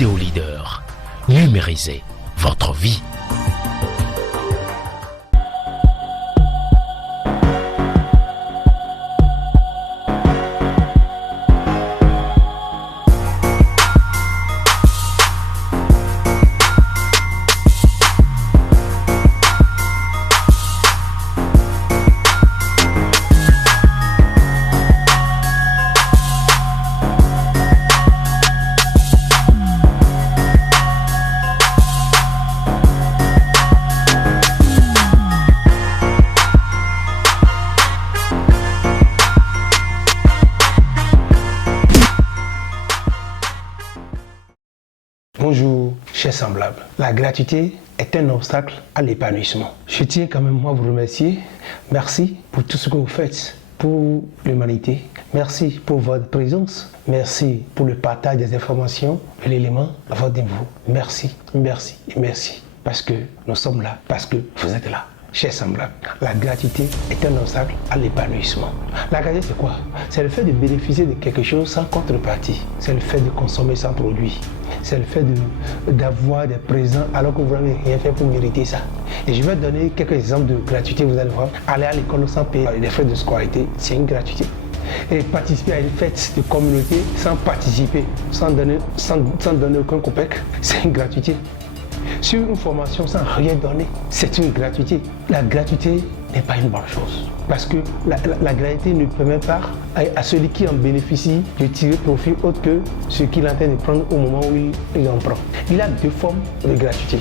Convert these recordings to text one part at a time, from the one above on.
Vidéo Leader. Numérisez votre vie. Bonjour, chers semblables. La gratuité est un obstacle à l'épanouissement. Je tiens quand même à vous remercier. Merci pour tout ce que vous faites pour l'humanité. Merci pour votre présence. Merci pour le partage des informations et l'élément à votre niveau. Merci, merci et merci. Parce que nous sommes là, parce que vous êtes là. Chers semblables, la gratuité est un obstacle à l'épanouissement. La gratuité, c'est quoi? C'est le fait de bénéficier de quelque chose sans contrepartie. C'est le fait de consommer sans produit. C'est le fait d'avoir des présents alors que vous n'avez rien fait pour mériter ça. Et je vais donner quelques exemples de gratuité, vous allez voir. Aller à l'école sans payer les frais de scolarité, c'est une gratuité. Et participer à une fête de communauté sans participer, sans donner aucun copec, c'est une gratuité. Sur une formation sans rien donner, c'est une gratuité. La gratuité n'est pas une bonne chose. Parce que la gratuité ne permet pas à celui qui en bénéficie de tirer profit autre que ce qu'il est en train de prendre au moment où il en prend. Il y a deux formes de gratuité.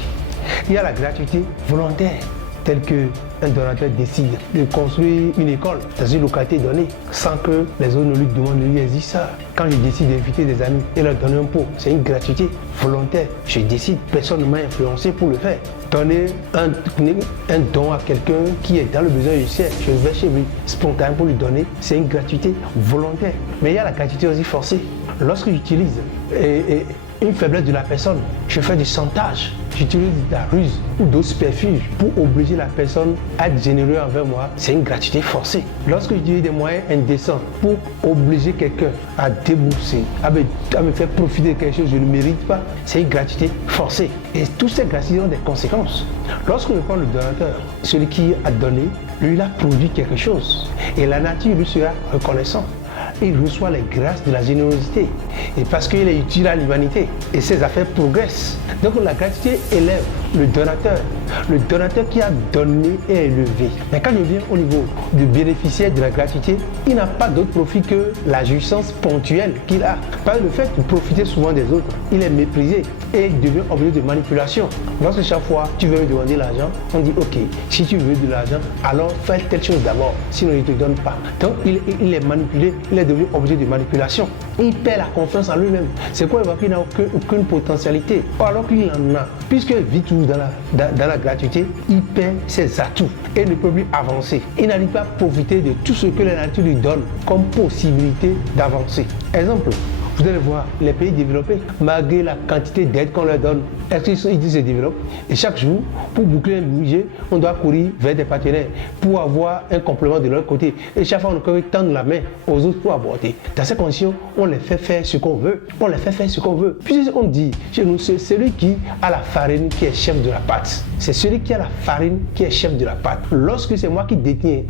Il y a la gratuité volontaire, telle qu'un donateur décide de construire une école dans une localité donnée sans que les autres ne lui demandent de lui existe ça. Quand je décide d'inviter des amis et leur donner un pot, c'est une gratuité volontaire. Je décide, personne ne m'a influencé pour le faire. Donner un don à quelqu'un qui est dans le besoin du ciel, je vais chez lui spontanément pour lui donner, c'est une gratuité volontaire. Mais il y a la gratuité aussi forcée. Lorsque j'utilise une faiblesse de la personne, je fais du chantage, j'utilise de la ruse ou d'autres subterfuges pour obliger la personne à être généreux envers moi, c'est une gratuité forcée. Lorsque j'utilise des moyens indécents pour obliger quelqu'un à débourser, à me faire profiter de quelque chose que je ne mérite pas, c'est une gratuité forcée. Et toutes ces gratuités ont des conséquences. Lorsque je prends le donateur, celui qui a donné, lui il a produit quelque chose et la nature lui sera reconnaissante. Il reçoit les grâces de la générosité et parce qu'il est utile à l'humanité et ses affaires progressent. Donc la gratuité élève le donateur qui a donné est élevé. Mais quand je viens au niveau du bénéficiaire de la gratuité, il n'a pas d'autre profit que la jouissance ponctuelle qu'il a. Par le fait de profiter souvent des autres, il est méprisé et devient objet de manipulation. Lorsque chaque fois tu veux me demander l'argent, on dit ok, si tu veux de l'argent, alors fais telle chose d'abord, sinon il ne te donne pas. Donc il est manipulé, il est devenu objet de manipulation. Il perd la confiance en lui-même. C'est quoi? Il voit qu'il n'a aucune potentialité. Alors qu'il en a, puisqu'il vit toujours dans la gratuité, il perd ses atouts et ne peut plus avancer. Il n'arrive pas à profiter de tout ce que la nature lui donne comme possibilité d'avancer. Exemple, vous allez voir, les pays développés, malgré la quantité d'aide qu'on leur donne, ils se développent. Et chaque jour, pour boucler un budget, on doit courir vers des partenaires pour avoir un complément de leur côté. Et chaque fois, on peut tendre la main aux autres pour aborder. Dans ces conditions, on les fait faire ce qu'on veut. On les fait faire ce qu'on veut. Puis on dit, chez nous, c'est celui qui a la farine qui est chef de la pâte. C'est celui qui a la farine qui est chef de la pâte. Lorsque c'est moi qui détiens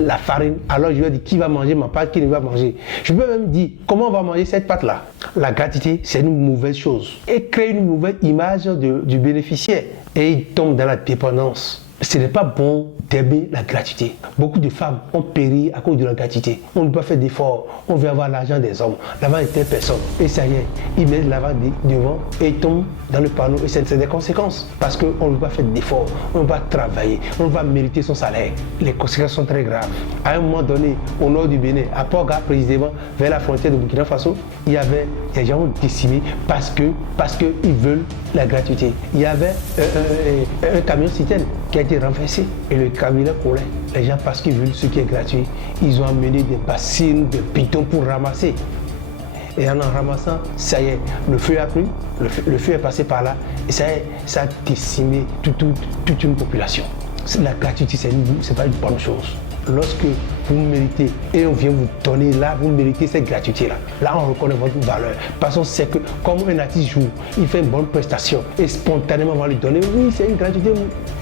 la farine, alors je vais dire qui va manger ma pâte, qui ne va manger. Je peux même dire comment on va manger cette pâte là. La gratuité, c'est une mauvaise chose et crée une mauvaise image du bénéficiaire et il tombe dans la dépendance. Ce n'est pas bon d'aimer la gratuité. Beaucoup de femmes ont péri à cause de la gratuité. On ne peut pas faire d'efforts. On veut avoir l'argent des hommes, l'argent de telle personne. Et ça y est, ils mettent l'argent devant et ils tombent dans le panneau. Et c'est des conséquences. Parce qu'on ne veut pas faire d'efforts. On va travailler. On va mériter son salaire. Les conséquences sont très graves. À un moment donné, au nord du Bénin, à Porga précisément, vers la frontière de Burkina Faso, il y avait des gens décimés parce qu'ils veulent la gratuité. Il y avait un camion citerne qui a été renversé et le camion coulait. Les gens, parce qu'ils veulent ce qui est gratuit, ils ont amené des bassines, des pitons pour ramasser. Et en ramassant, ça y est, le feu a pris, le feu est passé par là et ça a décimé toute une population. La gratuité, c'est pas une bonne chose. lorsque vous méritez et on vient vous donner là, vous méritez cette gratuité-là. Là, on reconnaît votre valeur. Parce qu'on sait que comme un artiste joue, il fait une bonne prestation et spontanément on va lui donner, oui, c'est une gratuité.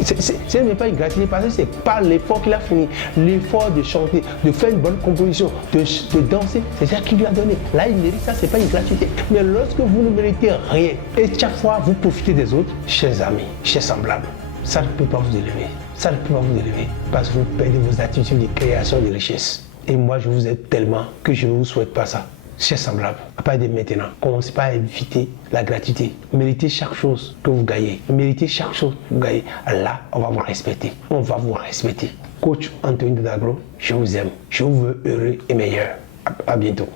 C'est même pas une gratuité parce que c'est pas l'effort qu'il a fini. L'effort de chanter, de faire une bonne composition, de danser, c'est ça qu'il lui a donné. Là, il mérite ça, c'est pas une gratuité. Mais lorsque vous ne méritez rien et chaque fois vous profitez des autres, chers amis, chers semblables, ça ne peut pas vous élever. Ça ne peut pas vous élever parce que vous perdez vos attitudes de création de richesse. Et moi, je vous aime tellement que je ne vous souhaite pas ça. Chers semblables, à partir de maintenant, commencez pas à éviter la gratuité. Méritez chaque chose que vous gagnez. Méritez chaque chose que vous gagnez. Là, on va vous respecter. On va vous respecter. Coach Anthony Daglo, je vous aime. Je vous veux heureux et meilleur. À bientôt.